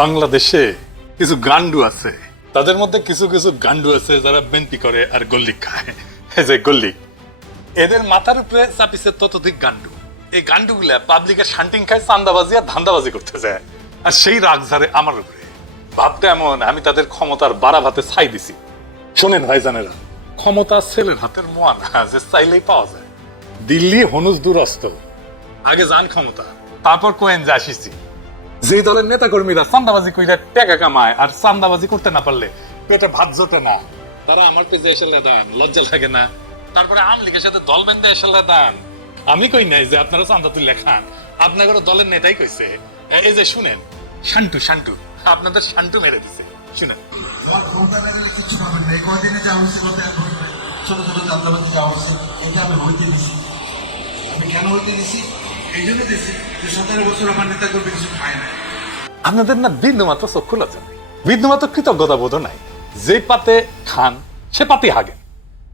বাংলাদেশে কিছু গান্ডু আছে, তাদের মধ্যে কিছু কিছু গান্ডু আছে যারা বেন্টি করে আর গল্লি খায়। এই যে গল্লি, এদের মাথার উপরে চাপিছে ততোধিক গান্ডু। এই গান্ডুগুলা পাবলিকের শান্টিং খায়, চান্দাবাজি আর ধান্দাবাজি করতে যায়, আর সেই রাগ ঝাড়ে আমার উপরে। ভাবতে এমন আমি তাদের ক্ষমতার বাড়া ভাতে ছাই দিছি। শোনেন ভাইজানেরা, ক্ষমতা ছেলের হাতের মোয়া না যে চাইলেই পাওয়া যায়। দিল্লি হনুজ দুরস্ত, আগে যান ক্ষমতা, তারপর কোয়েন যে আসিছি। যে দলের নেতা কর্মীরা চান্দাবাজি কইরা টাকা কামায় আর চান্দাবাজি করতে না পারলে পেটে ভাত জোটে না, তারা আমার পেজে এসে দেন, লজ্জা লাগে না? তারপরে আওয়ামী লীগের সাথে দল বেঁধে এসে দেন। আমি কই নাই যে আপনারা চান্দা তুলে খান, আপনাদের দলের নেতাই কইছে। এই যে শুনেন, শান্টু শান্টু আপনাদের শান্টু মেরে দিছে, শুনেন। কিছু পাবেন না, এই কয়দিনে যা হচ্ছে ছোট ছোট চান্দাবাজি যা হচ্ছে, এটা আমি হইতে দিছি। আমি কেন হইতে দিছি? এই জন্য দিছি যে 17 বছর আমার নেতা করবে কিছু খায় না। আপনাদের না বিন্দুমাত্র চক্ষু লজ্জা নাই, বিন্দুমাত্র কৃতজ্ঞতা বোধ নাই। যে পাতে খান সে পাতে হাগেন।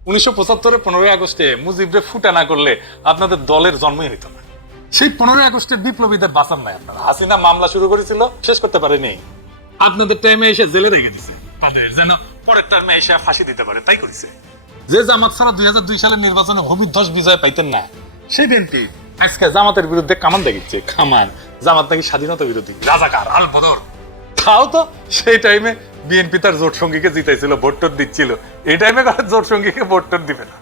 1975 15ই আগস্টে মুজিবরে ফুটা না করলে আপনাদের দলের জন্মই হইতো না। সেই 15ই আগস্টে বিপ্লবীদের বাঁচান নাই আপনারা। হাসিনা মামলা শুরু করেছিল, শেষ করতে পারেনি। আপনাদের টাইমে এসে জেলে রেখে দিছে, তাদের যেন পরের টাইমে এসে ফাঁসি দিতে পারে, তাই করেছে। যে জামাত ছাড়া 2002 সালের নির্বাচনে ভূমিধ্বস বিজয় পাইতেন না, সেই বিএনপি আজকে জামাতের বিরুদ্ধে কামান দেখিচ্ছে। খামান জামাত নাকি স্বাধীনতা বিরোধী, রাজাকার, আল বদর। তাও তো সেই টাইমে বিএনপি তার জোট সঙ্গীকে জিতাইছিল, ভোট টোট দিচ্ছিল। এই টাইমে জোট সঙ্গীকে ভোট টোট দিবে না।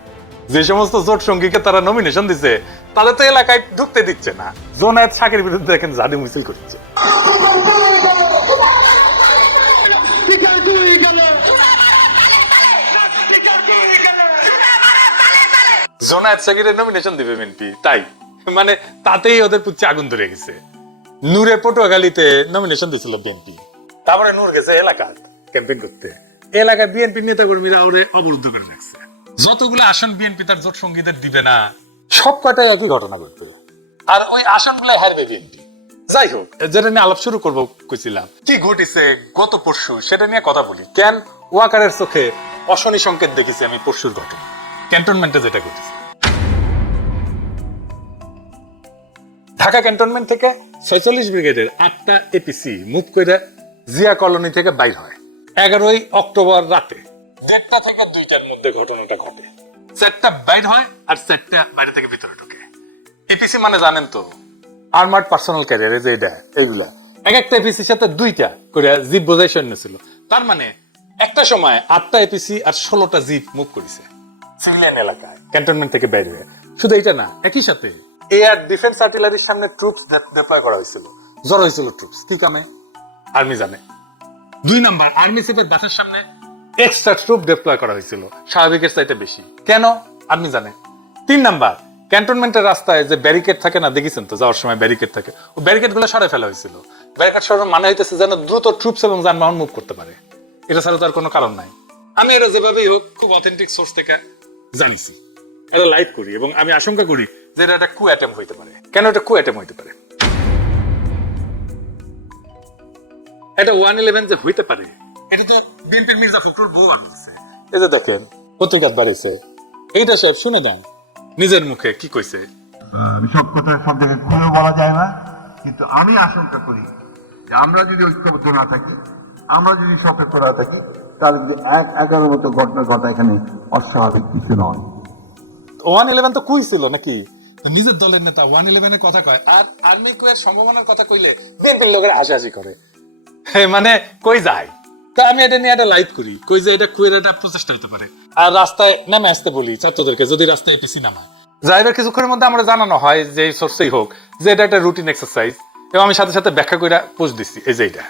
যে সমস্ত জোট সঙ্গীকে তারা নমিনেশন দিচ্ছে তাদের তো এলাকায় ঢুকতে দিচ্ছে না। জোনায়েত শাকের বিরুদ্ধে দেখেন জাদু মিছিল করছে। জোনায়েত শাকের নমিনেশন দিবে বিএনপি, তাই মানে তাতেই ওদের পুচ্ছে আগুন ধরে গেছে। নূরে পটুয়াখালীতে নমিনেশন দিয়েছিল বিএনপি, তারপরে নূর গেছে এলাকায় ক্যাম্পেইন করতে। এলাকায় বিএনপি নেতা কর্মীরা ওরে অবরুদ্ধ করে রাখছে। যতগুলো আসন বিএনপি তার জোট সঙ্গীদের দিবে না, সব কটাই একই ঘটনা ঘটবে, আর ওই আসনগুলো হারবে বিএনপি। যাই হোক, যেটা নিয়ে আলাপ শুরু করবো কইছিলাম, কি ঘটেছে গত পরশু সেটা নিয়ে কথা বলি। কেন ওয়াকারের চোখে অশনি সংকেত দেখেছি আমি পরশুর ঘটনা, ক্যান্টনমেন্টে যেটা ঘটেছে। ঢাকা ক্যান্টনমেন্ট থেকে 46 ব্রিগেডের 8টা এপিসি মুভ করে জিয়া কলোনি থেকে বাইর হয় 11ই অক্টোবর রাতে 1:30 থেকে 2টার মধ্যে ঘটনাটা ঘটে। 4টা বাইর হয় আর 4টা বাইরে থেকে ভিতরে ঢোকে। এপিসি মানে জানেন তো, আর্মার্ড পার্সোনাল ক্যারিয়ার, যে এটা এইগুলা এক একটা এপিসির সাথে 2টা করে জিপ বোঝাই সৈন্য ছিল। তার মানে একটা সময় 8টা এপিসি আর 16টা জিপ মুভ করেছে সিভিলিয়ান এলাকায় ক্যান্টনমেন্ট থেকে বাইরে হয়ে। শুধু এটা না, একই সাথে এয়ার ডিফেন্স আর্টিলারির সামনে ট্রুপস ডিপ্লয় করা হয়েছিল। জড়ো হয়েছিল ট্রুপস, কি কামে আর্মি জানে। 2 নাম্বার, আর্মি চিফের বাসার সামনে এক্সট্রা ট্রুপ ডিপ্লয় করা হয়েছিল, স্বাভাবিকের চাইতে বেশি। কেন আর্মি জানে। 3 নাম্বার, ক্যান্টনমেন্টের রাস্তায় যে ব্যারিকেড থাকে না, দেখেছেন তো যাওয়ার সময় ব্যারিকেড থাকে, ও ব্যারিকেড গুলো সরাই ফেলা হয়েছিল। ব্যারিকেড সরানোর মানে হইতেছে যেন দ্রুত ট্রুপস এবং যানবাহন মুভ করতে পারে। এটা ছাড়া তার কোনো কারণ নাই। আমি এটা যেভাবেই হোক খুব অথেন্টিক সোর্স থেকে জানিছি, এটা লাইভ করি এবং আমি আশঙ্কা করি যে এটা একটা কু অ্যাটেম্প হইতে পারে। কেন এটা কু অ্যাটেম্প হইতে পারে? এটা 111 যে হইতে পারে, এটা তো বিএনপির মির্জা ফখরুল বউ আনছে। এই যে দেখেন পত্রিকাত বাড়িছে, এইটা সাহেব শুনে দেন নিজের মুখে কি কইছে। আমি সব কথা সব জায়গায় খুলে বলা যায় না, কিন্তু আমি আশঙ্কা করি যে আমরা যদি ঐক্যবদ্ধ না থাকি, আমরা যদি সতর্ক না থাকি, তাহলে কিন্তু 11 মতো ঘটনা ঘটা এখানে অস্বাভাবিক কিছু নয়। 111 তো কুই ছিল নাকি? নিজের দলের নেতা 111 এর কথা কয় আর আর্মি কুয়ের সম্ভাবনার কথা কইলে বিএনপির লোকেরা হাসাহাসি করে। মানে কই যায়। তা আমি এটা নিয়ে একটা লাইভ করি, কই যে এটা কুয়ের একটা প্রচেষ্টা হতে পারে। আর রাস্তায় নামে আসতে বলি ছাত্রদেরকে, যদি রাস্তায় এপিসি নামায়। ড্রাইভার কিছুক্ষণের মধ্যে আমরা জানানো হয় যে সোর্সেই হোক যে এটা একটা রুটিন এক্সারসাইজ, এবং আমি সাথে সাথে ব্যাখ্যা করে পোস্ট দিচ্ছি এই যে এটা।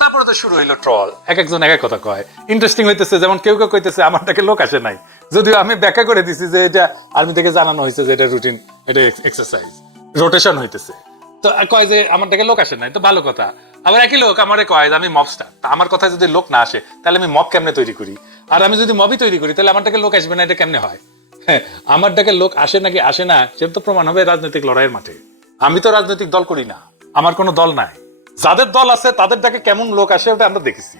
তারপরে তো শুরু হইলো ট্রল, এক একজন এক এক কথা কয়। ইন্টারেস্টিং হইতেছে, যেমন কেউ কেউ কইতেছে আমারটাকে লোক আসে নাই, যদিও আমি ব্যাখ্যা করে দিছি যে এটা আর্মি থেকে জানানো হয়েছে যে এটা রুটিন, এটা এক্সারসাইজ, রোটেশন হইতেছে। তো কয় যে আমারটাকে লোক আসে নাই, তো ভালো কথা। আবার একই লোক আমারে কয় যে আমি মব স্টার, আমার কথায় যদি লোক না আসে তাহলে আমি মব কেমনে তৈরি করি, আর আমি যদি মবই তৈরি করি তাহলে আমারটাকে লোক আসবে না, এটা কেমনে হয়? হ্যাঁ, আমারটাকে লোক আসে নাকি আসে না সেটা তো প্রমাণ হবে রাজনৈতিক লড়াইয়ের মাঠে। আমি তো রাজনৈতিক দল করি না, আমার কোনো দল নাই। যাদের দল আছে তাদের ডাকে কেমন লোক আসে ওটা আমরা দেখেছি।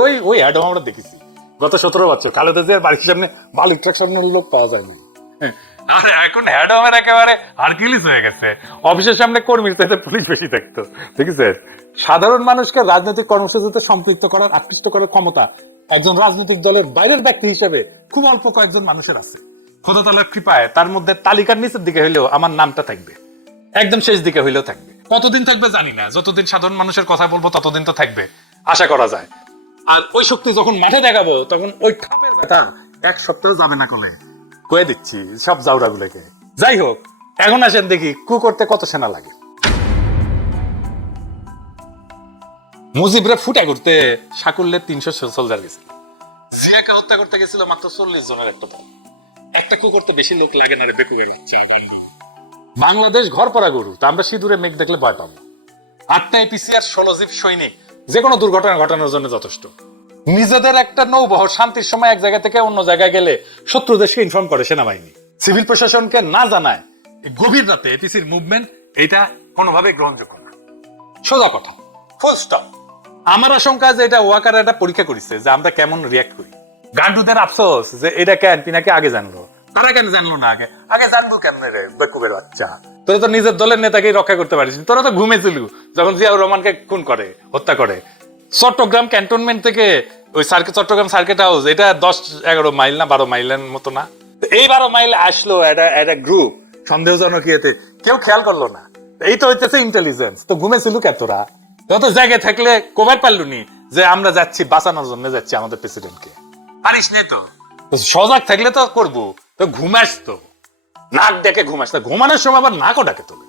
ওই ওই অ্যাডম আমরা দেখেছি গত 17 বছর খালেদা জিয়ার বাড়ির সামনে বালুর ট্রাক সামনে লোক পাওয়া যায় না। আর এখন অ্যাডমের একেবারে হারকিউলিস হয়ে গেছে, অফিসের সামনে কর্মীর চাইতে পুলিশ বেশি থাকতো, ঠিক আছে? সাধারণ মানুষকে রাজনৈতিক কর্মসূচিতে সম্পৃক্ত করার আকৃষ্ট করার ক্ষমতা একজন রাজনৈতিক দলের বাইরের ব্যক্তি হিসেবে খুব অল্প কয়েকজন মানুষের আছে। খোদা তাআলার কৃপায় তার মধ্যে তালিকার নিচের দিকে হইলেও আমার নামটা থাকবে, একদম শেষ দিকে হইলেও থাকবে। কতদিন থাকবে জানি না, যতদিন সাধারণ মানুষের কথা বলবো ততদিন তো থাকবে, আশা করা যায়। আর ওই শক্তি যখন মাঠে দেখাবো তখন ওই ঠাপের ব্যথা এক সপ্তাহ যাবে না কলে, কয়ে দিচ্ছি সব জাউরা গুলোকে। যাই হোক, এখন আসেন দেখি কু করতে কত সেনা লাগে। মুজিবরা ফুটা করতে সাকুল্যে 300 সোলজার গেছিল, জিয়াকে হত্যা করতে গেছিল মাত্র 40 জনের একটা দল। একটা কু করতে বেশি লোক লাগে না রে বেকুবের বাচ্চা। বাংলাদেশ ঘর পড়া গরু, তা আমরা সিঁদুরে মেঘ দেখলে ভয় পাবো। 8টা এপিসি আর 16 জীব সৈনিক যে কোনো দুর্ঘটনা ঘটানোর জন্য যথেষ্ট। নিজেদের একটা নৌবহর শান্তির সময় এক জায়গা থেকে অন্য জায়গায় গেলে শত্রু দেশকে ইনফর্ম করে সেনাবাহিনী, সিভিল প্রশাসনকে না জানায় গভীর রাতে এপিসির মুভমেন্ট, এটা কোনোভাবেই গ্রহণযোগ্য না। সোজা কথা, ফুল স্টপ। আমার আশঙ্কা যে এটা ওয়াকার একটা পরীক্ষা করেছে যে আমরা কেমন রিয়াক্ট করি। গান্ডুদের আফসোস যে এটা কেন পিনাকে আগে জানলো, তারা কেন জানলো না আগে? আগে জানবো কেমনে রে বেকুবের বাচ্চা? তোরা তো নিজের দলের নেতাকেই রক্ষা করতে পারিস, তোরা তো ঘুমেছিল যখন জিয়াউর রহমানকে খুন করে, হত্যা করে। চট্টগ্রাম ক্যান্টনমেন্ট থেকে ওই চট্টগ্রাম সার্কিট হাউস, এটা 10-11 মাইল না 12 মাইলের মতো না? এই 12 মাইল আসলো একটা গ্রুপ সন্দেহজনক ইয়েতে, কেউ খেয়াল করলো না। এই তো হইতেছে ইন্টেলিজেন্স। তো ঘুমেছিল কে তোরা? যত জায়গায় থাকলে কোভার পারলুনি যে আমরা যাচ্ছি বাঁচানোর জন্য, যাচ্ছি আমাদের প্রেসিডেন্টকে? পারিস নাই তো। সজাগ থাকলে তো করবো, তো ঘুমাস তো, নাক ডেকে ঘুমাস না, ঘুমানোর সময় আবার নাকও ডাকে তোকে।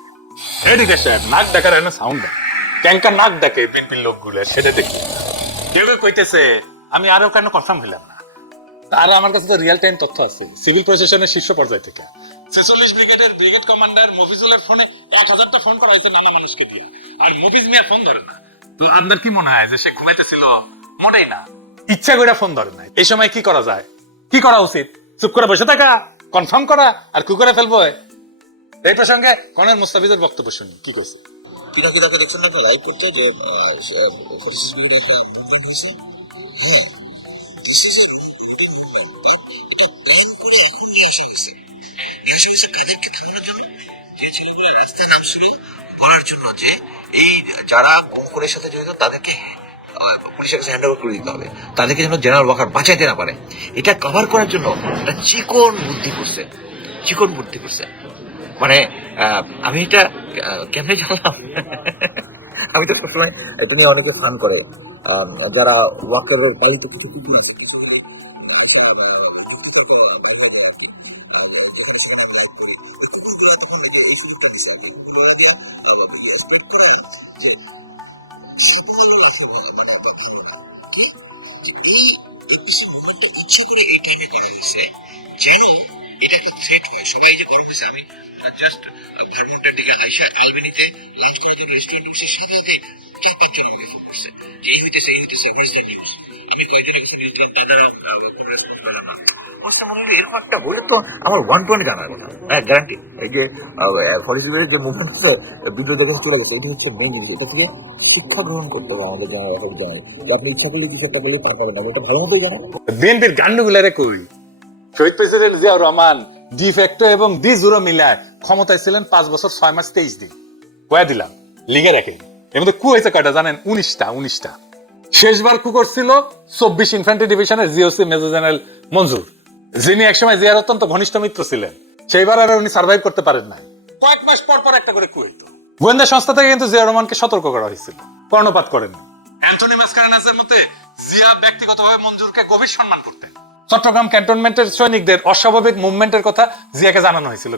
এদিকে সাহেব নাক ডাকার এনে সাউন্ড ট্যাঙ্কার নাক ডাকে বিএনপির লোকগুলো, সেটা দেখি। কেউ কইতেছে আমি আরো কেন কনফার্ম হইলাম না, আর আমার কাছে তো রিয়েল টাইম তথ্য আছে সিভিল প্রশাসনের শীর্ষ পর্যায় থেকে। 46 ব্রিগেডের ব্রিগেড কমান্ডার মফিজুলের ফোনে 1000টা ফোন করা হয়েছে নানা মানুষকে দিয়ে, আর মফিজ মিয়া ফোন ধরে না। তো আপনার কি মনে হয় যে সে ঘুমাইতেছিল? মোটেই না, ইচ্ছা করে ফোন ধরে না। এই সময় কি করা যায়, কি করা উচিত? চুপ করে বসে থাকা, কনফার্ম করা, আর কি করে ফেলবো? এই প্রসঙ্গে কর্নেল মুস্তাফিজের বক্তব্য শুনি কি করছে। কিনাকি তাকে দেখছেন না লাইভ করতে যে মুভমেন্ট হয়েছে। হ্যাঁ, this is a movement, এটা প্ল্যান করে এখন নিয়ে আসা হয়েছে। আসা হয়েছে কাদেরকে থামানোর জন্য? যে ছেলেগুলো রাস্তায় নামছিল বলার জন্য যে এই যারা অঙ্কুরের সাথে জড়িত তাদেরকে পুলিশের কাছে হ্যান্ড ওভার করে দিতে হবে, তাদেরকে যেন জেনারেল ওয়াকার বাঁচাইতে না পারে। এটা কভার করার জন্য একটা চিকন বুদ্ধি করছে। মানে আমি এটা কেমনে জানলাম? আমি তো সবসময় এটা নিয়ে অনেকে ফান করে, যারা ওয়াকারের পালিত কিছু কুকুর আছে, কিছু কুকুরগুলা তখন এই সুযোগটা দিচ্ছে আর কি, কুকুরগুলা দিয়ে স্প্রেড করা যে এই এপিসি মুভমেন্টটা ইচ্ছে করে এই টাইমে করা হয়েছে যেন এটা একটা থ্রেট হয়। সবাই যে গরম হয়েছে, আমি জাস্ট ভারমন্টের দিকে আইসা আলবেনিতে লাঞ্চ করার জন্য রেস্টুরেন্টে বসে সাথে 4-5 জন আমাকে ফোন করছে যে এই হইতেছে ফার্স্ট টাইম নিউজ। আমি কয়েকজনকে ফোন দিলাম, তারা কোনো রেসপন্স পেলাম না। এরকম একটা বলে তো আমার 1 পয়েন্ট জানার কথা, হ্যাঁ গ্যারান্টি। এই যে ফরিদপুরের যে মুভমেন্ট হচ্ছে, বিদ্রোহ দেখে চলে গেছে, এটি হচ্ছে মেইন জিনিস। এটা থেকে শিক্ষা গ্রহণ করতে হবে আমাদের জানাই যে আপনি ইচ্ছা করলে কিছু একটা পেলে পাবেন না, এটা ভালো মতোই জানেন। বিএনপির গান্ডুগুলারে কই শহীদ president Ziaur Rahman de facto এবং ডি জুরো মিলায় ক্ষমতায় ছিলেন 5 বছর 6 মাস 23 দিন। কয়া দিলাম লিগে রাখে। এর মধ্যে কু হয়েছে কয়টা জানেন? 19টা। শেষবার কু করছিল 24 ইনফ্যান্ট্রি ডিভিশনের জিওসি মেজর জেনারেল মঞ্জুর, যিনি একসময় জিয়ার অত্যন্ত ঘনিষ্ঠ মিত্র ছিলেন। সেইবার আর উনি সার্ভাইভ করতে পারেন নাই। কয়েক মাস পর পর একটা করে কু হইতো। গোয়েন্দা সংস্থা থেকে কিন্তু জিয়াউর রহমানকে সতর্ক করা হয়েছিল, কর্ণপাত করেন। অ্যান্টনি মাসকারেনাসের মতে জিয়া ব্যক্তিগতভাবে মঞ্জুরকে গভীর সম্মান করতেন। চট্টগ্রাম ক্যান্টনমেন্টের সৈনিকদের অস্বাভাবিক মুভমেন্টের কথা জিয়াকে জানানো হয়েছিল,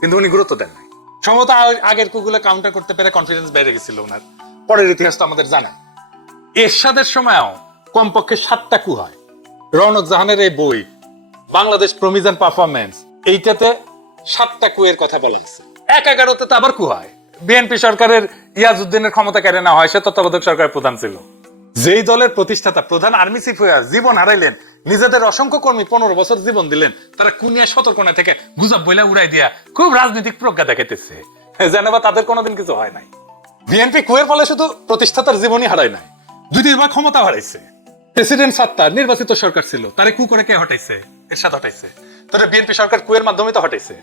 কিন্তু উনি গুরুত্ব দেন নাই। সম্ভবত আগের কুগুলো কাউন্টার করতে পেরে কনফিডেন্স বেড়ে গেছিল ওনার। পরের ইতিহাস তো আমাদের জানা। এরশাদের সময়ও কমপক্ষে 7টা কু হয়। রওনক জাহানের এই বই বাংলাদেশ প্রমিস এন্ড পারফরমেন্স, এইটাতে 7টা কুয়ের কথা বলা আছে। 11তে তো আবার কু হয়। বিএনপি সরকারের ইয়াজউদ্দিনের ক্ষমতা কেড়ে নেওয়া হয়, সে তত্ত্বাবধায়ক সরকারের প্রধান ছিল। যেই দলের প্রতিষ্ঠাতা প্রধান আর্মি চিফ হয়ে জীবন হারাইলেন, নিজেদের অসংখ্য কর্মী 15 বছর জীবন দিলেন, তারা কুনিয়া সতর্কনা থেকে গুজব বইলা উড়াই দিয়া খুব রাজনৈতিক প্রজ্ঞা দেখাইতেছে, যেন বা তাদের কোনোদিন কিছু হয় নাই। বিএনপি কুয়ের ফলে শুধু প্রতিষ্ঠাতার জীবনই হারায় নাই, 2-3 বার ক্ষমতা হারাইছে। প্রেসিডেন্ট সত্তার নির্বাচিত সরকার ছিল, তারে কু করে কে হটাইছে? এরশাদ হটাইছে। তাহলে বিএনপি সরকার কুয়ের মাধ্যমে তো হটাইছে।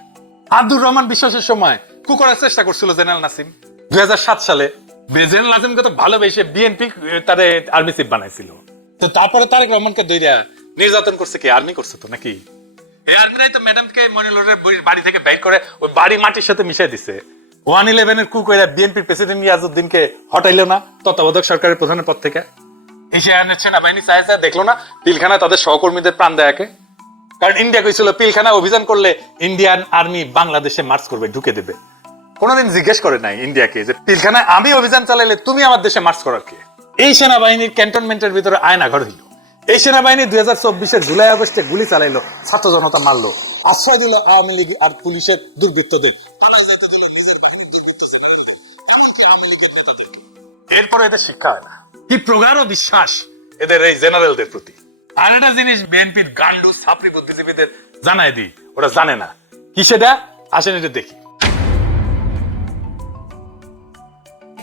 আব্দুর রহমান বিশ্বাসের সময় কু করার চেষ্টা করছিল জেনারেল নাসিম। 2007 সালে জেনারেল আসিমকে তো ভালোবেসে বিএনপি তারে আর্মি চিফ বানাইছিল, তো তারপরে তারেক রহমানকে দইরা নির্যাতন করছে কি আর্মি করছে তো নাকি? এই আর্মিরাই তো ম্যাডামকে মনিলরের বাড়ি থেকে বাইর করে ওই বাড়ি মাটির সাথে মিশিয়ে দিছে। 111 এর কু কইরা বিএনপির প্রেসিডেন্ট ইয়াজউদ্দিনকে হটাইলো না তত্ত্বাবধায়ক সরকারের প্রধানের পদ থেকে? এই সেনাবাহিনী চাইছে দেখলো না পিলখানায় তাদের সহকর্মীদের প্রাণ দেয়াকে? কারণ ইন্ডিয়া কইছিল পিলখানা অভিযান করলে ইন্ডিয়ান আর্মি বাংলাদেশে মার্চ করবে, ঢুকে দেবে। কোনোদিন জিজ্ঞেস করে নাই ইন্ডিয়াকে যে পিলখানায় আমি অভিযান চালাইলে তুমি আমার দেশে মার্চ করার কে? এই সেনাবাহিনীর ক্যান্টনমেন্টের ভিতরে আয়না ঘর হইল। এই সেনাবাহিনী 2024 জুলাই আগস্টে গুলি চালাইলো, ছাত্র জনতা মারলো, আশ্রয় দিল আওয়ামী লীগ আর পুলিশের দুর্বৃত্তদের। এরপরে এদের শিক্ষা হয় না। কি প্রগাঢ় বিশ্বাস এদের এই জেনারেলদের প্রতি। আর একটা জিনিস বিএনপির গান্ডু ছাত্রী বুদ্ধিজীবীদের জানাই দিই, ওরা জানে না কি সেটা। আসেন এটা দেখি।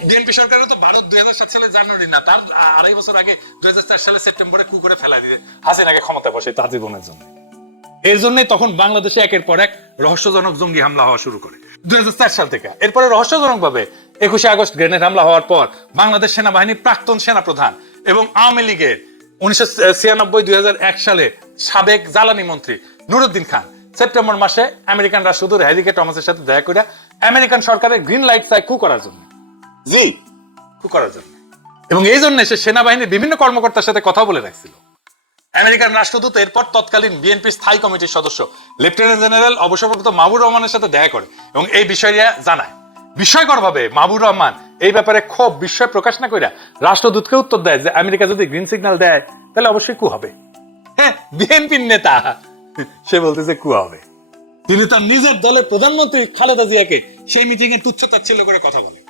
বিএনপি সরকারও তো ভারত 2007 সালে জানুয়ারি না, তার 2.5 বছর আগে 2004 সালে সেপ্টেম্বরে কু করে ফেলা দিয়ে হাসিনাকে ক্ষমতা বসে তার জীবনের জন্য। এর জন্যই তখন বাংলাদেশে একের পর এক রহস্যজনক জঙ্গি হামলা হওয়া শুরু করে 2004 সাল থেকে। এরপরে রহস্যজনক ভাবে 21 আগস্ট গ্রেনেড হামলা হওয়ার পর বাংলাদেশ সেনাবাহিনীর প্রাক্তন সেনাপ্রধান এবং আওয়ামী লীগের 1996-2001 সালে সাবেক জ্বালানি মন্ত্রী নুরুদ্দিন খান সেপ্টেম্বর মাসে আমেরিকান রাষ্ট্রদূত হ্যারি কে টমাসের সাথে দেখা করে আমেরিকান সরকারের গ্রিন লাইট চায় কু করার জন্য। জি, কু করার জন্য। এবং এই জন্য সে সেনাবাহিনীর বিভিন্ন কর্মকর্তার সাথে কথা বলে রাখছিল। আমেরিকান রাষ্ট্রদূত এরপর তৎকালীন বিএনপি স্থায়ী কমিটির সদস্য লেফটেন্যান্ট জেনারেল অবসরপ্রাপ্ত মাহবুর রহমানের সাথে দেখা করে এবং এই বিষয়টা জানায়। বিস্ময়কর ভাবে মাহবুর রহমান এই ব্যাপারে খুব বিস্ময় প্রকাশ না কইরা রাষ্ট্রদূতকে উত্তর দেয় যে আমেরিকা যদি গ্রিন সিগন্যাল দেয় তাহলে অবশ্যই কু হবে। হ্যাঁ, বিএনপির নেতা সে বলতেছে কু হবে। তিনি তার নিজের দলের প্রধানমন্ত্রী খালেদা জিয়াকে সেই মিটিং এ তুচ্ছতাচ্ছিল্য করে কথা বলে।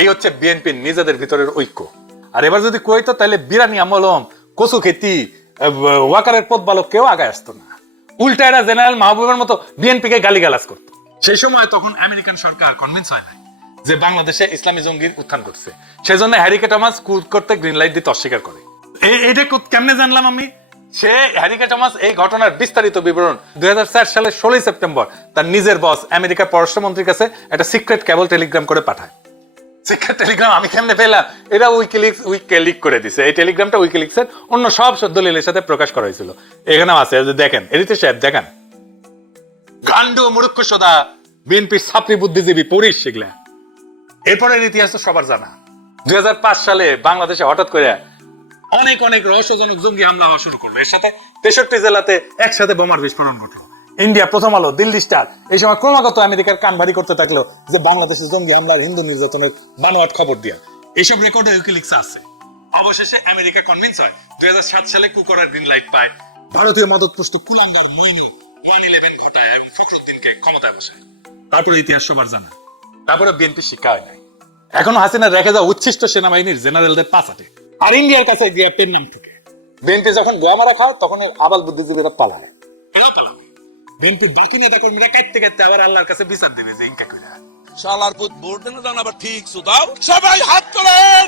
এই হচ্ছে বিএনপির নিজেদের ভিতরের ঐক্য। আর এবার যদি কইতো তাহলে বিরানি আমলম, কচু খেতি, ওয়াকারের পথ বালক কেউ আগায় আসতো না। উল্টা এরা জেনারেল মাহবুবের মতো বিএনপি কে গালিগালাজ করতো। সেই সময় তখন আমেরিকান সরকার কনভিন্স হয় নাই যে বাংলাদেশে ইসলামী জঙ্গির উত্থান করছে, সেজন্য হ্যারি কে টমাস কু করতে গ্রিন লাইট দিতে অস্বীকার করে। এইটা কেমনে জানলাম আমি? সে হ্যারি কে টমাস এই ঘটনার বিস্তারিত বিবরণ 2004 সালের 16 সেপ্টেম্বর তার নিজের বস আমেরিকার পররাষ্ট্রমন্ত্রীর কাছে একটা সিক্রেট কেবল টেলিগ্রাম করে পাঠায়। সিক্রেট টেলিগ্রাম আমি কেমনে পেলাম? এটা উইকিলিক করে দিছে। এই টেলিগ্রামটা উইকিলিক্সের অন্য সব দলিলের সাথে প্রকাশ করা হয়েছিল। এখানেও আছে, দেখেন এডিটর সাহেব দেখেন। কাণ্ড মূর্খ সদা বিএনপির ছাত্রী বুদ্ধিজীবী পড়িস সেগুলা। এরপরের ইতিহাস তো সবার জানা। 2005 সালে বাংলাদেশে হঠাৎ করে অনেক অনেক রহস্যজনক জঙ্গি হামলা হওয়া শুরু করলো। এর সাথে 63 জেলাতে একসাথে বোমার বিস্ফোরণ ঘটলো। ইন্ডিয়া, প্রথম আলো, দিল্লি স্টার এই সময় ক্রমাগত আমেরিকার কান ভারী করতে থাকলো যে বাংলাদেশের জঙ্গি হামলার হিন্দু নির্যাতনের বানোয়াট খবর দিয়া। এইসব রেকর্ডে উইকিলিক্স আছে। অবশেষে আমেরিকা কনভিন্স হয়, 2007 সালে কু করার গ্রিন লাইট পায়। ভারতীয় মদতপুষ্ট কুলাঙ্গার মইনু 111 ঘটায় এবং ফখরুদ্দিনকে ক্ষমতায় বসায়। তারপরে ইতিহাস সবার জানা। তারপরে বিএনপি শিক্ষা হয় নাই। এখনো হাসিনা রেখে যাওয়া উচ্ছিষ্ট সেনাবাহিনীর জেনারেলদের পাশাতে আর ইন্ডিয়ার কাছে গিয়ে পেন নাম ঠুকে। বিএনপি যখন গোয়া মারা খায় তখন আবাল বুদ্ধিজীবীরা পালায়। এরা পালাবে। বিএনপির বাকি নেতা কর্মীরা কাটতে কাটতে আবার আল্লাহর কাছে বিচার দেবে যে ইনকা কইরা। শালার পুত ভোট দেন না আবার ঠিক সুদাও। সবাই হাত তোলেন।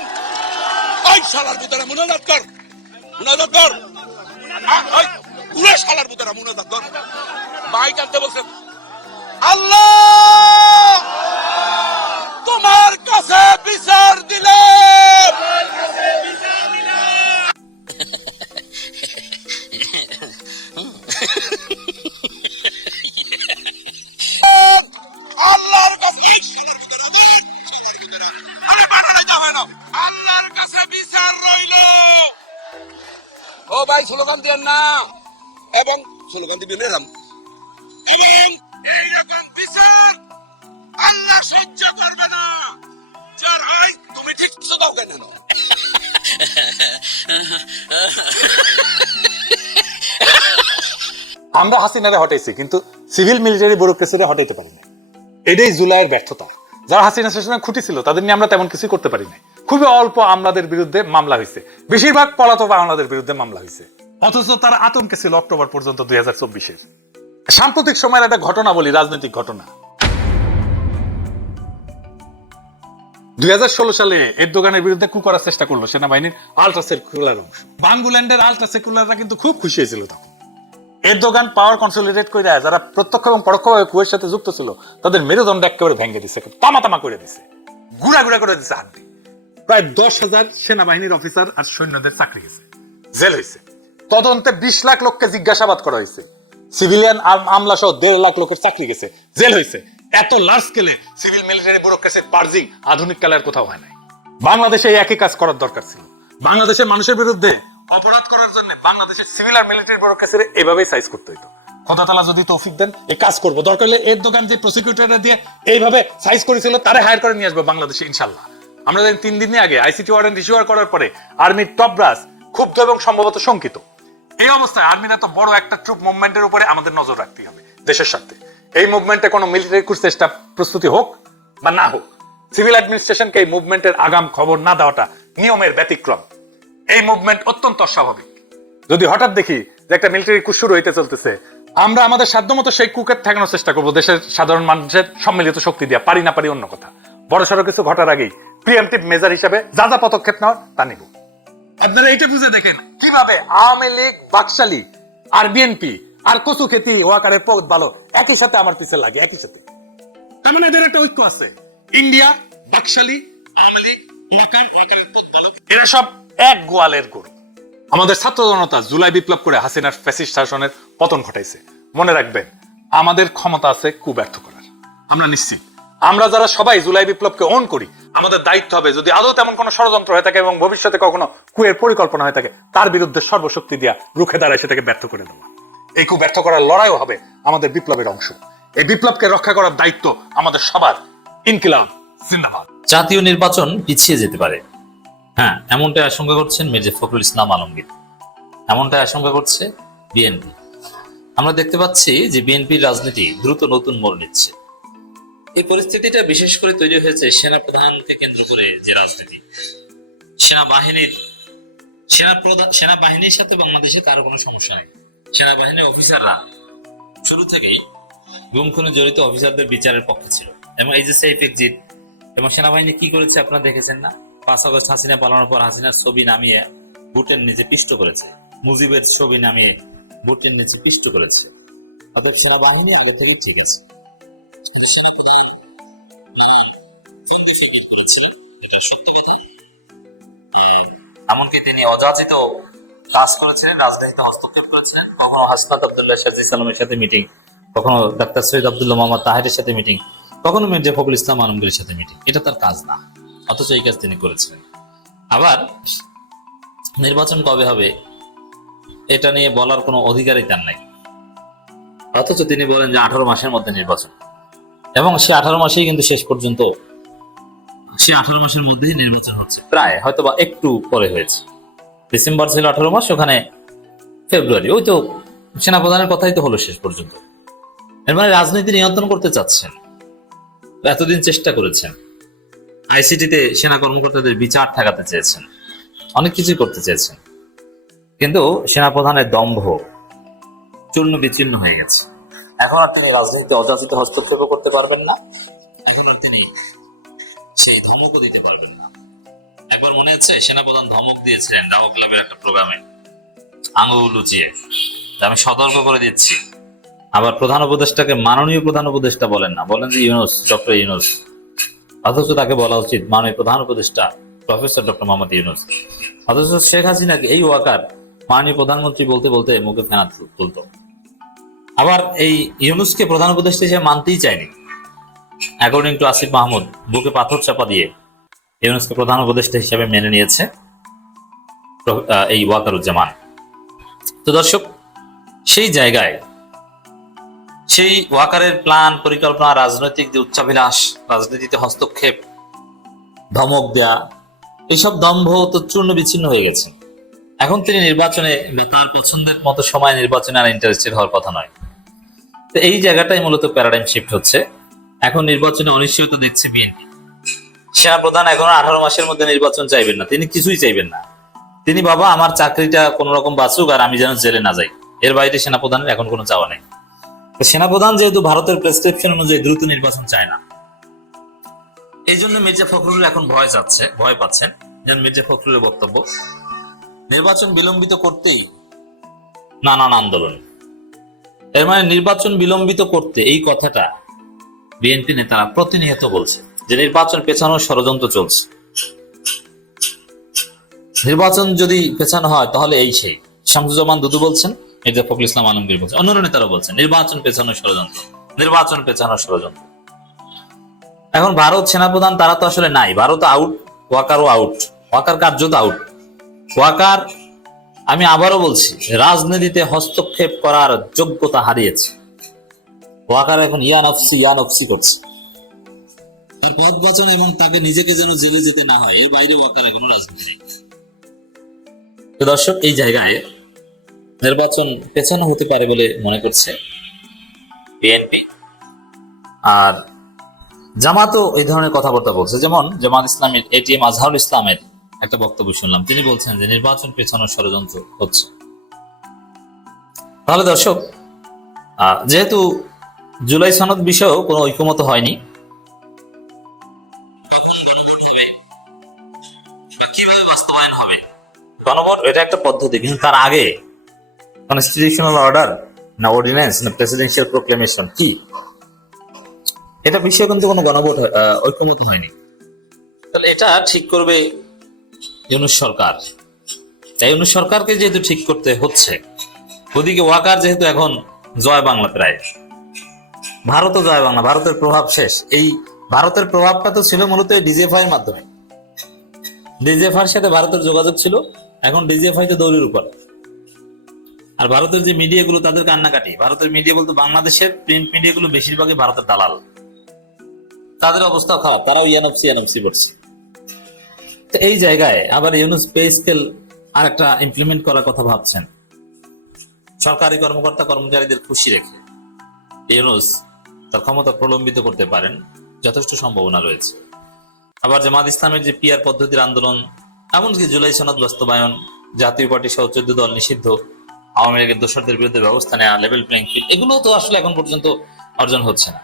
ওই শালার পুতরা মুনাজাত কর। মুনাজাত কর। ওই পুরো শালার পুতরা মুনাজাত কর। মাইক আনতে বলছেন। আল্লাহ তোমার কাছে বিচার দিলে আল্লাহর কাছে বিচার রইল। ও ভাই স্লোগান দেন না, এবং স্লোগান দিবেন এরকম, এবং এইরকম বিচার আল্লাহ সহ্য করবে না। যার হয় তুমি ঠিক দাও কেন? আমরা হাসিনারে হটাইছি কিন্তু সিভিল মিলিটারি ব্যুরোক্রেসিরে হটাইতে পারি না। এটাই জুলাইয়ের ব্যর্থতা। যারা হাসিনা শাসনে খুঁটি ছিল তাদের নিয়ে আমরা তেমন কিছু করতে পারি না। খুবই অল্প আমলাদের বিরুদ্ধে মামলা হয়েছে, বেশিরভাগ পলাতক আমলাদের বিরুদ্ধে মামলা হয়েছে। অথচ তারা আতঙ্কে ছিল অক্টোবর পর্যন্ত 2024-এর। সাম্প্রতিক সময়ের একটা ঘটনা বলি, রাজনৈতিক ঘটনা। 2016 সালে এরদোগানের বিরুদ্ধে কু করার চেষ্টা করলো সেনাবাহিনীর আলট্রা সেকুলার অংশ। বাঙ্গুল্যান্ডের আলট্রা সেকুলাররা কিন্তু খুব খুশি হয়েছিল তখন। এরদোগান পাওয়ার কনসলিডেট করে যারা প্রত্যক্ষ এবং পরোক্ষভাবে কুয়ের সাথে যুক্ত ছিল তাদের মেরুদণ্ড একেবারে ভেঙে দিছে, তামা তামা করে দিছে, গুড়া গুড়া করে দিছে হাড্ডি। প্রায় 10,000 সেনাবাহিনীর অফিসার আর সৈন্যদের চাকরি গেছে, জেল হয়েছে। তদন্তে 20 লাখ লোককে জিজ্ঞাসাবাদ করা হয়েছে, সিভিলিয়ান আমলা সহ 1.5 লাখ লোকের চাকরি গেছে, জেল হয়েছে। এত লার্জ স্কেলে সিভিল মিলিটারি ব্যুরোক্রেসির পার্জিং আধুনিক কালে আর কোথাও হয় নাই। বাংলাদেশে এই একই কাজ করার দরকার ছিল। বাংলাদেশের মানুষের বিরুদ্ধে অপরাধ করার জন্য বাংলাদেশের সিভিল আর মিলিটারি ব্যুরোক্রেসির এভাবেই সাইজ করতে হইতো। খোদা তাআলা যদি তৌফিক দেন এই কাজ করবো, দরকার হলে এর দোকান যে প্রসিকিউটররা দিয়ে এইভাবে সাইজ করেছিল তারে হায়ার করে নিয়ে আসবো বাংলাদেশে ইনশাল্লাহ। আমরা জানি 3 দিন আগে আইসিটি ওয়ারেন্ট ইস্যু করার পরে আর্মির টপ ব্রাস ক্ষুব্ধ এবং সম্ভবত শঙ্কিত। এই অবস্থায় আর্মির এত বড় একটা ট্রুপ মুভমেন্টের উপরে আমাদের নজর রাখতে হবে দেশের স্বার্থে। এই মুভমেন্টে কোনো মিলিটারি কুচ চেষ্টা প্রস্তুতি হোক বা না হোক, সিভিল অ্যাডমিনিস্ট্রেশনকে এই মুভমেন্টের আগাম খবর না দেওয়াটা নিয়মের ব্যতিক্রম। এই মুভমেন্ট অত্যন্ত অস্বাভাবিক। যদি হঠাৎ দেখি যে একটা মিলিটারি কুচ শুরু হইতে চলতেছে, আমরা আমাদের সাধ্যমতো সেই কুকে ঠেকানোর চেষ্টা করবো দেশের সাধারণ মানুষের সম্মিলিত শক্তি দিয়ে। পারি না পারি অন্য কথা, বড়সড় কিছু ঘটার আগেই প্রিএমটিভ মেজার হিসেবে যা যা পদক্ষেপ নেওয়ার তা নিব। আপনারা এইটা বুঝে দেখেন কিভাবে আওয়ামী লীগ, বাকশালী আর বিএনপি আর কচু খেতি ওয়াকারের পথ ভালো একই সাথে আমার পিছে লাগে, একই সাথে। তার মানে এদের একটা ঐক্য আছে। ইন্ডিয়া, বাকশালী, আওয়ামী লীগ, ওয়াকারের পথ ভালো, এরা সব এক গোয়ালের গরু। আমাদের ছাত্র জনতা জুলাই বিপ্লব করে হাসিনার ফ্যাসিস্ট শাসনের পতন ঘটাইছে। মনে রাখবেন, আমাদের ক্ষমতা আছে কুব্যর্থ করার। আমরা নিশ্চিত আমরা যারা সবাই জুলাই বিপ্লবকে অন করি, আমাদের দায়িত্ব হবে যদি আদৌ তেমন কোনো ষড়যন্ত্র হয়ে থাকে এবং ভবিষ্যতে কখনো কুয়ের পরিকল্পনা হয়ে থাকে, তার বিরুদ্ধে সর্বশক্তি দিয়া রুখে দাঁড়ায় সেটাকে ব্যর্থ করে দেওয়া। এই কু ব্যর্থ করার লড়াইও হবে আমাদের বিপ্লবের অংশ। এই বিপ্লবকে রক্ষা করার দায়িত্ব আমাদের সবার। ইনকিলাব জিন্দাবাদ। জাতীয় নির্বাচন পিছিয়ে যেতে পারে, হ্যাঁ, এমনটাই আশঙ্কা করছেন মির্জা ফখরুল ইসলাম আলমগীর, এমনটাই আশঙ্কা করছে বিএনপি। আমরা দেখতে পাচ্ছি যে বিএনপির রাজনীতি দ্রুত নতুন মোড় নিচ্ছে। এই পরিস্থিতিটা বিশেষ করে তৈরি হয়েছে সেনা প্রধানকে কেন্দ্র করে, যে রাজনীতি সেনাবাহিনীর সাথে বাংলাদেশে তার কোনো সমস্যা নেই। সেনাবাহিনীর অফিসাররা শুরু থেকেই গুম খুনে জড়িত অফিসারদের বিচারের পক্ষে ছিল। এবং এই যে সেফ এক্সিট এবং সেনাবাহিনী কি করেছে আপনারা দেখেছেন না? 5 আগস্ট হাসিনা পালানোর পর হাসিনার ছবি নামিয়ে বুটের নিচে পিষ্ট করেছে, মুজিবের ছবি নামিয়ে বুটের নিচে পিষ্ট করেছে। অর্থাৎ সেনাবাহিনী আগে থেকেই ঠিক আছে। এমনকি তিনি অযাচিত কাজ করেছিলেন, রাজনীতিতে হস্তক্ষেপ করেছিলেন। কখনো হাসনাত আব্দুল্লাহ শাহজি সালামের সাথে মিটিং, কখনো ডাক্তার সৈয়দ আব্দুল্লাহ মোহাম্মদ তাহেরের সাথে মিটিং, কখনো মির্জা ফখরুল ইসলাম আলমগীরের সাথে মিটিং। এটা তার কাজ না, অথচ এই কাজ তিনি করেছিলেন। আবার নির্বাচন কবে হবে এটা নিয়ে বলার কোনো অধিকারই তার নাই, অথচ তিনি বলেন যে 18 মাসের মধ্যে নির্বাচন। এবং সে 18 মাসেই কিন্তু শেষ পর্যন্ত সে 18 মাসের মধ্যেই নির্বাচন হচ্ছে, প্রায় হয়তো বা একটু পরে হয়েছে। ডিসেম্বর ছিল 18 মাস, ওখানে ফেব্রুয়ারি, ওই তো সেনাপ্রধানের কথাই তো হলো শেষ পর্যন্ত। এর মানে রাজনীতি নিয়ন্ত্রণ করতে চাচ্ছেন, এতদিন চেষ্টা করেছেন। আইসিটিতে সেনা কর্মকর্তাদের বিচার ঠেকাতে চেয়েছেন, অনেক কিছুই করতে চেয়েছেন, কিন্তু সেনাপ্রধানের দম্ভ চূর্ণ বিচূর্ণ হয়ে গেছে। এখন আর তিনি রাজনীতিতে অযাচিত হস্তক্ষেপ করতে পারবেন না, এখন আর তিনি সেই ধমকও দিতে পারবেন না। একবার মনে আছে সেনাপ্রধান ধমক দিয়েছিলেন রাও ক্লাবের একটা প্রোগ্রামে আঙুল লুচিয়ে, আমি সতর্ক করে দিচ্ছি। আবার প্রধান উপদেষ্টাকে মাননীয় প্রধান উপদেষ্টা বলেন না, বলেন যে ইউনূস, ডক্টর ইউনূস, অথচ তাকে বলা উচিত মাননীয় প্রধান উপদেষ্টা প্রফেসর ডক্টর মোহাম্মদ ইউনূস। অথচ শেখ হাসিনাকে এই ওয়াকার মাননীয় প্রধানমন্ত্রী বলতে বলতে মুখে ফেনা তুলত। আবার এই ইউনূসকে প্রধান উপদেষ্টা হিসেবে মানতেই চায়নি। অ্যাকর্ডিং টু আসিফ মাহমুদ, বুকে পাথর চাপা দিয়ে ইউনূসকে প্রধান উপদেষ্টা হিসেবে মেনে নিয়েছে এই ওয়াকারুজ্জামান। তো দর্শক, সেই জায়গায় সেই ওয়াকারের প্ল্যান, পরিকল্পনা, রাজনৈতিক যে উচ্চাভিলাষ, রাজনীতিতে হস্তক্ষেপ, ধমক দেয়া, এসব দম্ভ তো চূর্ণ বিচ্ছিন্ন হয়ে গেছে। এখন তিনি নির্বাচনে বা তার পছন্দের মতো সময় নির্বাচনে আর ইন্টারেস্টেড হওয়ার কথা নয়। তো এই জায়গাটাই মূলত প্যারাডাইম শিফট হচ্ছে। এখন নির্বাচনে অনিশ্চয়তা দেখছে বিএনপি। সেনাপ্রধান এখন 18 মাসের মধ্যে নির্বাচন চাইবেন না, তিনি কিছুই চাইবেন না। তিনি বাবা আমার চাকরিটা কোন রকম বাঁচুক আর আমি যেন জেলে না যাই, এর বাইরে সেনাপ্রধানের এখন কোনো চাওয়া নেই। সেনাপ্রধান যেহেতু ভারতের প্রেসক্রিপশন অনুযায়ী দ্রুত নির্বাচন চায় না, এই জন্য মির্জা ফখরুল এখন ভয় পাচ্ছেন। যেন মির্জা ফখরুলের বক্তব্য, নির্বাচন বিলম্বিত করতেই নানান আন্দোলন। এর মানে নির্বাচন বিলম্বিত করতে, এই কথাটা বিএনপি নেতারা প্রতিনিয়ত বলছে যে নির্বাচন পেছানোর ষড়যন্ত্র চলছে। নির্বাচন যদি পেছানো হয় তাহলে এই সেই শামসুজ্জামান দুদু বলছেন, মির্জা ফখরুল ইসলাম আলমগীর বলছেন, অন্যান্য নেতারা বলছেন নির্বাচন পেছানোর ষড়যন্ত্র, নির্বাচন পেছানোর ষড়যন্ত্র। এখন ভারত সেনাপ্রধান তারা তো আসলে নাই, ভারত আউট, ওয়াকারও আউট, ওয়াকার কার্যত আউট। ওয়াকার, আমি আবারও বলছি, রাজনীতিতে হস্তক্ষেপ করার যোগ্যতা হারিয়েছে। ওয়াকার এখন ইয়ানফসি করছে তার পদ বাঁচানো এবং তাকে নিজেকে যেন জেলে যেতে না হয়, এর বাইরে ওয়াকার এখনো রাজনীতি নেই। তো দর্শক, এই জায়গায় নির্বাচন পেছানো হতে পারে বলে মনে করছে বিএনপি। আর জামাতও এই ধরনের কথাবার্তা বলছে, যেমন জামাত ইসলামের এটিএম আজহারুল ইসলামের একটা বক্তব্য শুনলাম, তিনি বলছেন যে নির্বাচন পেছানোর ষড়যন্ত্র হচ্ছে। তাহলে দর্শক, যেহেতু জুলাই সনদ বিষয়েও কোনো ঐকমত্য হয়নি, কিভাবে বাস্তবায়ন হবে গণভোট, এটা একটা পদ্ধতি, কিন্তু তার আগে কনস্টিটিউশনাল অর্ডার না অর্ডিন্যান্স না প্রেসিডেন্সিয়াল প্রোক্লেমেশন কি, এটা বিষয়ে কিন্তু কোনো গণভোট ঐকমত্য হয়নি। তাহলে এটা ঠিক করবে ইউনূস সরকার। তাই ইউনূস সরকারকে যেহেতু ঠিক করতে হচ্ছে, ওদিকে ওয়াকার যেহেতু এখন জয় বাংলা, প্রায় ভারতও জয় বাংলা, ভারতের প্রভাব শেষ। এই ভারতের প্রভাবটা তো ছিল মূলত ডিজিএফআই এর মাধ্যমে, ডিজিএফআই এর সাথে ভারতের যোগাযোগ ছিল, এখন ডিজিএফআই তো দৌড়ের উপর। আর ভারতের যে মিডিয়াগুলো তাদের কান্নাকাটি, ভারতের মিডিয়া বলতে বাংলাদেশের প্রিন্ট মিডিয়াগুলো বেশিরভাগই ভারতের দালাল, তাদের অবস্থাও খারাপ, তারাও ইয়ানফসি করছে। তো এই জায়গায় আবার ইউনূস পে স্কেল আর একটা ইমপ্লিমেন্ট করার কথা ভাবছেন। সরকারি কর্মকর্তা কর্মচারীদের খুশি রেখে ইউনূস তার ক্ষমতা প্রলম্বিত করতে পারেন, যথেষ্ট সম্ভাবনা রয়েছে। আবার জামাত ইসলামের যে পিআর পদ্ধতির আন্দোলন, এমনকি জুলাই সনদ বাস্তবায়ন, জাতীয় পার্টি সহ 14 দল নিষিদ্ধ, আওয়ামী লীগের দোষরদের বিরুদ্ধে ব্যবস্থা নেওয়া, লেভেল প্লেইং ফিল্ড, এগুলো তো আসলে এখন পর্যন্ত অর্জন হচ্ছে না।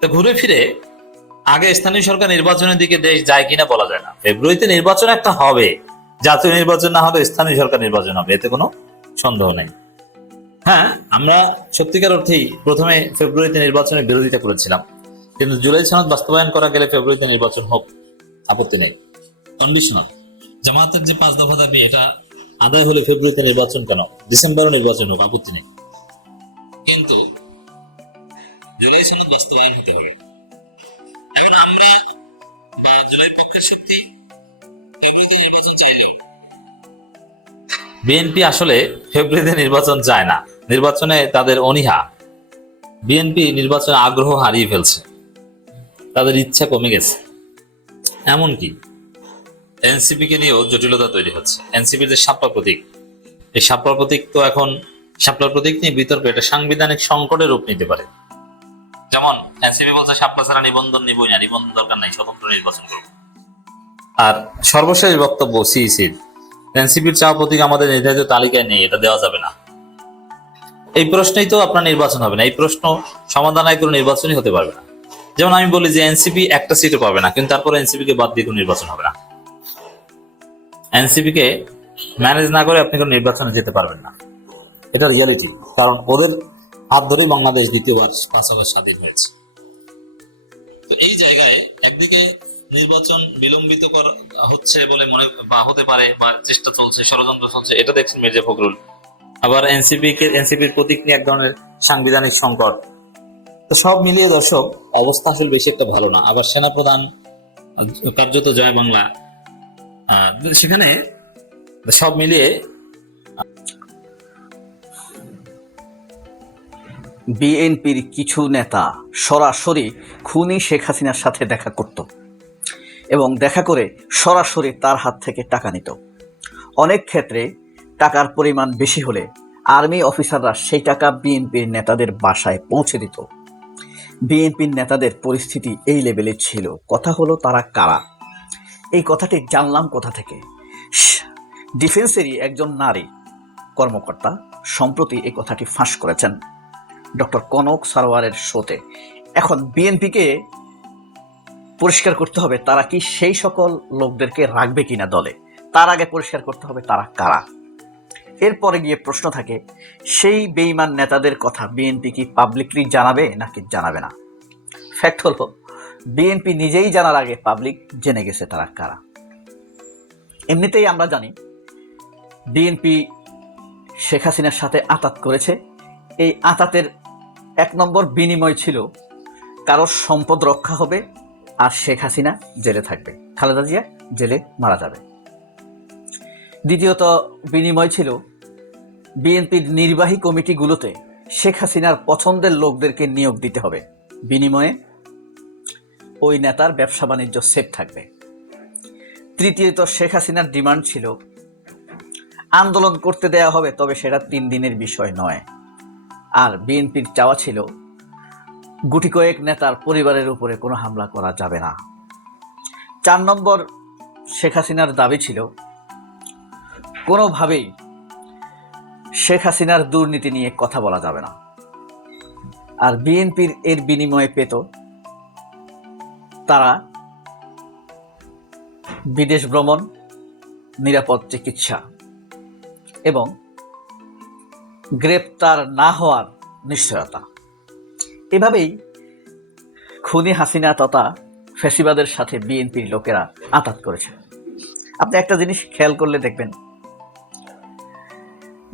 তো ঘুরে ফিরে আগে স্থানীয় সরকার নির্বাচনের দিকে দেশ যায় কিনা বলা যায় না। ফেব্রুয়ারিতে নির্বাচন একটা হবে, জাতীয় নির্বাচন না হলে স্থানীয় সরকার নির্বাচন হবে, এতে কোনো সন্দেহ নেই। হ্যাঁ, আমরা সত্যিকার অর্থেই প্রথমে ফেব্রুয়ারিতে নির্বাচনের বিরোধিতা করেছিলাম, কিন্তু জুলাই সনদ বাস্তবায়ন করা গেলে ফেব্রুয়ারিতে নির্বাচন হোক, আপত্তি নেই, কন্ডিশনাল। জামাতের যে 5 দফা দাবি, এটা আদায় হলে ফেব্রুয়ারিতে নির্বাচন কেন, ডিসেম্বরও নির্বাচন হোক, আপত্তি নেই, কিন্তু জুলাই সনদ বাস্তবায়ন হতে হবে। এখন আমরা বা জুলাই পক্ষের শক্তি ফেব্রুয়ারিতে নির্বাচন চাইলেও বিএনপি আসলে ফেব্রুয়ারিতে নির্বাচন চায় না, নির্বাচনে তাদের অনীহা। বিএনপি নির্বাচনে আগ্রহ হারিয়ে ফেলছে, তাদের ইচ্ছা কমে গেছে। এমনকি এনসিপি কে নিয়েও জটিলতা তৈরি হচ্ছে। এনসিপির যে শাপলা প্রতীক, এই শাপলা প্রতীক তো এখন শাপলা প্রতীক নিয়ে বিতর্ক, এটা সাংবিধানিক সংকটের রূপ নিতে পারে। যেমন এনসিপি বলছে শাপলা ছাড়া নিবন্ধন নিবই না, নিবন্ধন দরকার নাই, স্বতন্ত্র নির্বাচন করব। আর সর্বশেষ বক্তব্য সিইসির, এনসিপির চাওয়া প্রতীক আমাদের নির্ধারিত তালিকায় নেই, এটা দেওয়া যাবে না। এই প্রশ্নেই তো আপনার নির্বাচন হবে না, এই প্রশ্ন সমাধান হয় কোনো নির্বাচনই হতে পারবে না। যেমন আমি বলি যে এনসিপি একটা সিটও পাবে না, কিন্তু তারপরে এনসিপি কে বাদ দিয়ে কোনো নির্বাচন হবে না। এনসিপি কে ম্যানেজ না করে আপনি কোনো নির্বাচনে যেতে পারবেন না, এটা রিয়ালিটি। কারণ ওদের হাত ধরেই বাংলাদেশ দ্বিতীয়বার 5 আগস্ট স্বাধীন হয়েছে। তো এই জায়গায় একদিকে নির্বাচন বিলম্বিত হচ্ছে বলে মনে বা হতে পারে, বা চেষ্টা চলছে, ষড়যন্ত্র চলছে, এটা দেখছেন মির্জা ফখরুল। আবার এনসিপির প্রতীক নিয়ে এক ধরনের সাংবিধানিক সংকট। তো সব মিলিয়ে দর্শক, অবস্থা আসলে বেশি একটা ভালো না। আবার সেনাপ্রধান কার্যত জয় বাংলা, সেখানে সব মিলিয়ে বিএনপির কিছু নেতা সরাসরি খুনি শেখ হাসিনার সাথে দেখা করত এবং দেখা করে সরাসরি তার হাত থেকে টাকা নিত। অনেক ক্ষেত্রে টাকার পরিমাণ বেশি হলে আর্মি অফিসাররা সেই টাকা বিএনপির নেতাদের বাসায় পৌঁছে দিত। বিএনপির নেতাদের পরিস্থিতি এই লেভেলে ছিল। কথা হলো তারা কারা, এই কথাটি জানলাম কোথা থেকে। ডিফেন্সেরই একজন নারী কর্মকর্তা সম্প্রতি এই কথাটি ফাঁস করেছেন ডক্টর কনক সারোয়ারের শোতে। এখন বিএনপিকে পরিষ্কার করতে হবে তারা কি সেই সকল লোকদেরকে রাখবে কিনা দলে, তার আগে পরিষ্কার করতে হবে তারা কারা। এরপরে গিয়ে প্রশ্ন থাকে, সেই বেঈমান নেতাদের কথা বিএনপি কি পাবলিকলি জানাবে নাকি জানাবে না। ফ্যাক্ট হলো বিএনপি নিজেই জানার আগে পাবলিক জেনে গেছে তারা কারা। এমনিতেই আমরা জানি বিএনপি শেখ হাসিনার সাথে আঁতাত করেছে। এই আঁতাতের 1 নম্বর বিনিময় ছিল কারোর সম্পদ রক্ষা হবে আর শেখ হাসিনা জেলে থাকবে, খালেদা জিয়া জেলে মারা যাবে। দ্বিতীয়ত বিনিময় ছিল বিএনপির নির্বাহী কমিটিগুলোতে শেখ হাসিনার পছন্দের লোকদেরকে নিয়োগ দিতে হবে, বিনিময়ে ওই নেতার ব্যবসা বাণিজ্য সেফ থাকবে। তৃতীয়ত শেখ হাসিনার ডিমান্ড ছিল আন্দোলন করতে দেয়া হবে, তবে সেটা 3 দিনের বিষয় নয়। আর বিএনপির চাওয়া ছিল গুটি কয়েক নেতার পরিবারের উপরে কোনো হামলা করা যাবে না। 4 নম্বর শেখ হাসিনার দাবি ছিল কোনোভাবেই শেখ হাসিনার দুর্নীতি নিয়ে কথা বলা যাবে না। আর বিএনপির এর বিনিময়ে পেত তারা বিদেশ ভ্রমণ, নিরাপদ চিকিৎসা এবং গ্রেপ্তার না হওয়ার নিশ্চয়তা। এভাবেই খুনি হাসিনা তথা ফ্যাসিবাদের সাথে বিএনপির লোকেরা আঁতাত করেছে। আপনি একটা জিনিস খেয়াল করলে দেখবেন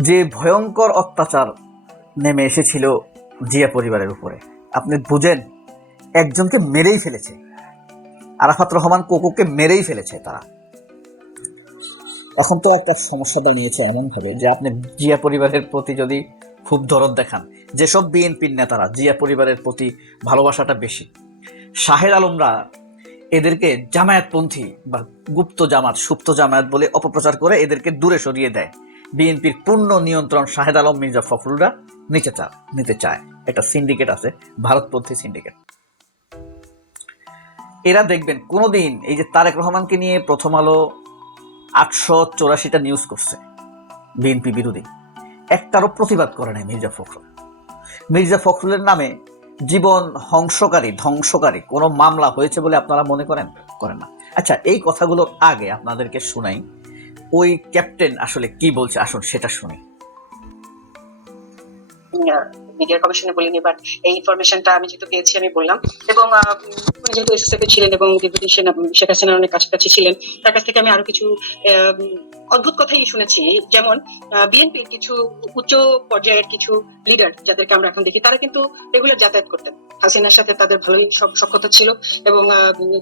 যে ভয়ঙ্কর অত্যাচার নেমে এসেছিল জিয়া পরিবারের উপরে। আপনি বুঝেন একজনকে মেরেই ফেলেছে, আরাফাত রহমান কোকোকে মেরেই ফেলেছে তারা। এখন তো একটা সমস্যা দাঁড়িয়েছে এমনভাবে যে আপনি জিয়া পরিবারের প্রতি যদি খুব দরদ দেখান, যেসব বিএনপির নেতারা জিয়া পরিবারের প্রতি ভালোবাসাটা বেশি, শাহের আলমরা এদেরকে জামায়াতপন্থী বা গুপ্ত জামাত, সুপ্ত জামায়াত বলে অপপ্রচার করে এদেরকে দূরে সরিয়ে দেয়। বিএনপির পূর্ণ নিয়ন্ত্রণ শাহেদ আলম, মির্জা ফখরুলরা নিতে চায়। একটা সিন্ডিকেট আছে, ভারতপন্থী সিন্ডিকেট। এরা দেখবেন কোনোদিন এই যে তারেক রহমানকে নিয়ে প্রথম আলো 884টা নিউজ করছে বিএনপি বিরোধী, একটারও প্রতিবাদ করে নাই মির্জা ফখরুল। মির্জা ফখরুলের নামে জীবন ধ্বংসকারী কোনো মামলা হয়েছে বলে আপনারা মনে করেন না? আচ্ছা, এই কথাগুলোর আগে আপনাদেরকে শুনাই ওই ক্যাপ্টেন আসলে কি বলছে, আসুন সেটা শুনি। মিডিয়ার কমিশনে বলিনি, বাট এই ইনফরমেশনটা আমি যেহেতু পেয়েছি আমি বললাম। এবং উনি যেহেতু এসএসএফে ছিলেন এবং দীর্ঘদিন শেখ হাসিনার অনেক কাছাকাছি ছিলেন, তার কাছ থেকে আমি আরো কিছু অদ্ভুত কথাই শুনেছি। যেমন বিএনপির কিছু উচ্চ পর্যায়ের কিছু লিডার যাদেরকে আমরা এখন দেখি, তারা কিন্তু রেগুলার যাতায়াত করতেন হাসিনার সাথে, তাদের ভালোই সখ্যতা ছিল। এবং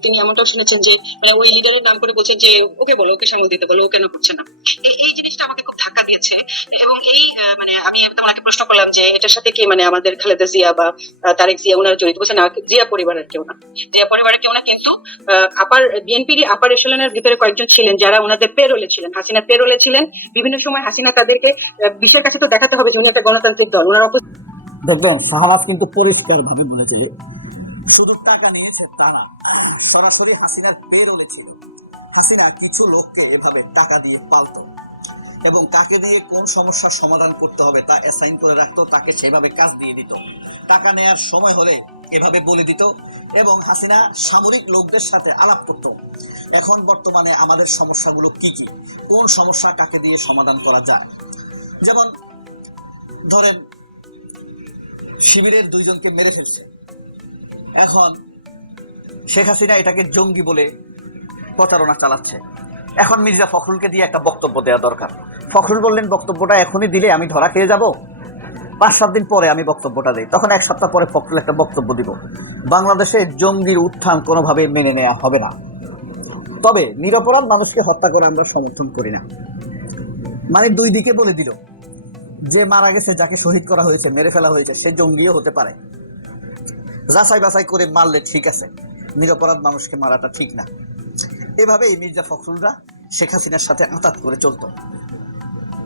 তিনি এমনটাও শুনেছেন যে মানে ওই লিডারের নাম করে বলছেন যে ওকে বলো, ওকে সামল দিতে বলো, ও কেন করছে না। এই জিনিসটা আমাকে খুব ধাক্কা দিয়েছে। এবং এই মানে আমি একদম ওনাকে প্রশ্ন করলাম যে এটার সাথে কি মানে আমাদের খালেদা জিয়া বা তারেক জিয়া ওনারা জড়িত? বলছে না, জিয়া পরিবারের কেউ না, কিন্তু আপার বিএনপির আপার এশালনের ভিতরে কয়েকজন ছিলেন যারা ওনাদের পেরোলে ছিলেন, হাসিনা পেরোলে ছিলেন। বিভিন্ন সময় হাসিনা তাদেরকে বিশ্বের কাছে তো দেখাতে হবে যে উনি একটা গণতান্ত্রিক দল। ওনারা দেখবেন শাহবাজ কিন্তু পরিষ্কার ভাবে বলেছে যে শুধু টাকা নিয়েছে তা না, সরাসরি হাসিনার পেরোলে ছিল। হাসিনা কিছু লোককে এভাবে টাকা দিয়ে পালতো এবং কাকে দিয়ে কোন সমস্যার সমাধান করতে হবে তা অ্যাসাইন করে রাখতো, তাকে সেভাবে কাজ দিয়ে দিত। টাকা নেয়ার সময় হলে এভাবে বলে দিত এবং হাসিনা সামরিক লোকদের সাথে আলাপ করত। এখন বর্তমানে আমাদের সমস্যাগুলো কি কি, কোন সমস্যা কাকে দিয়ে সমাধান করা যায়। যেমন ধরেন শিবিরের 2 জনকে মেরে ফেলছে, এখন শেখ হাসিনা এটাকে জঙ্গি বলে প্রচারণা চালাচ্ছে। এখন মির্জা ফখরুলকে দিয়ে একটা বক্তব্য দেওয়া দরকার। ফখরুল বললেন বক্তব্যটা এখনই দিলে আমি ধরা খেয়ে যাব, 5-7 দিন পরে আমি বক্তব্যটা দিই, তখন 1 সপ্তাহ পরে ফখরুল একটা বক্তব্য দিব। বাংলাদেশে জঙ্গির উত্থান কোনোভাবে মেনে নেওয়া হবে না। তবে নিরপরাধ মানুষকে হত্যা করে আমরা সমর্থন করি না। মানে 2 দিকে বলে দিল যে মারা গেছে, যাকে শহীদ করা হয়েছে, মেরে ফেলা হয়েছে, সে জঙ্গিও হতে পারে। যাচাই বাছাই করে মারলে ঠিক আছে, নিরপরাধ মানুষকে মারাটা ঠিক না। এভাবেই মির্জা ফখরুলরা শেখ হাসিনার সাথে আঁতাত করে চলত।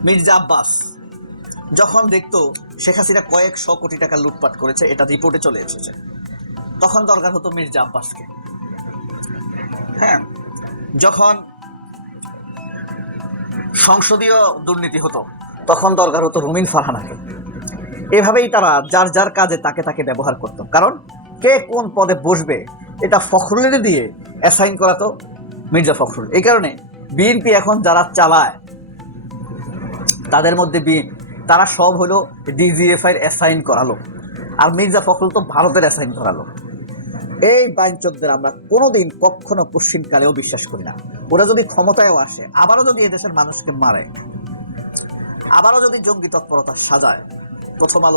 মির্জা আব্বাস যখন দেখতো শেখ হাসিনা কয়েকশো কোটি টাকা লুটপাট করেছে, এটা রিপোর্টে চলে এসেছে, তখন দরকার হতো মির্জা আব্বাসকে। হ্যাঁ, যখন সংসদীয় দুর্নীতি হতো তখন দরকার হতো রুমিন ফারহানাকে। এভাবেই তারা যার যার কাজে তাকে ব্যবহার করত, কারণ কে কোন পদে বসবে এটা ফখরুলের দিয়ে অ্যাসাইন করাতো মির্জা ফখরুল। এই কারণে বিএনপি এখন যারা চালায় তাদের মধ্যে তারা সব হলো ডিজিএফআই অ্যাসাইন করালো, আর মির্জা ফখরুল তো ভারতের অ্যাসাইন করালো। এই বাইনচোদদের আমরা কোনোদিন কখনো পশ্চিমকালেও বিশ্বাস করি না। ওরা যদি ক্ষমতায়ও আসে, আবারও যদি এদেশের মানুষকে মারে, আবারও যদি জঙ্গি তৎপরতা সাজায়, প্রথম আলো